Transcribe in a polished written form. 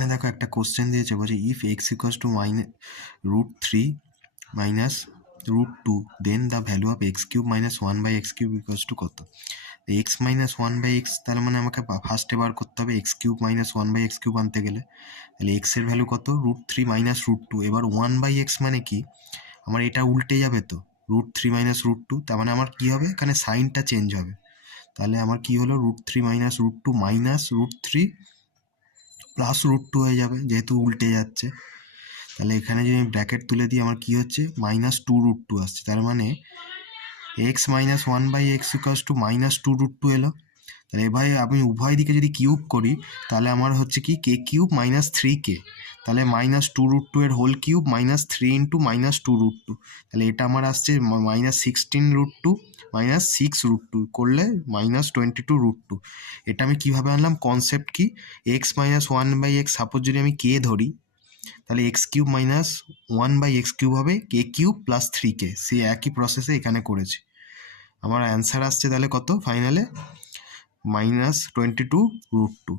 এখানে দেখো একটা কোশ্চেন দিয়েছে, বলছে if x equals to √3 minus √2 then the value of x cube minus 1/x³ equals to কত? এক্স মাইনাস 1/x, তার মানে আমাকে ফার্স্টে বার করতে হবে এক্স কিউব মাইনাস 1/x³ আনতে গেলে। তাহলে এক্স এর ভ্যালু কত? √3 মাইনাস √2। এবার 1/x মানে কি? আমার এটা উল্টে যাবে তো, √3 মাইনাস √2, তার মানে আমার কি হবে, এখানে সাইনটা চেঞ্জ হবে। তাহলে আমার কি হলো, √3 মাইনাস √2 মাইনাস √3 প্লাস √2 হয়ে যাবে, যেহেতু উল্টে যাচ্ছে। তাহলে এখানে যদি আমি ব্র্যাকেট তুলে দিই, আমার কি হচ্ছে, -2√2 আসছে। তার মানে x minus 1/x equals to -2√2 এলো। তাহলে এবার আমি উভয় দিকে যদি কিউব করি, তাহলে আমার হচ্ছে কি কে কিউব মাইনাস 3k, তাহলে -2√2 এর হোল কিউব -3 ইন্টু -2√2, তাহলে এটা আমার আসছে -16√2 -6√2 করলে -22√2। এটা আমি কিভাবে আনলাম, কনসেপ্ট কি, এক্স মাইনাস 1/x, সাপোজ যদি আমি কে ধরি, তাহলে এক্স কিউব মাইনাস 1/x³ হবে কে কিউব প্লাস 3k। সেই একই প্রসেসে এখানে করেছি। আমার অ্যান্সার আসছে তাহলে কত ফাইনালে, -22√2।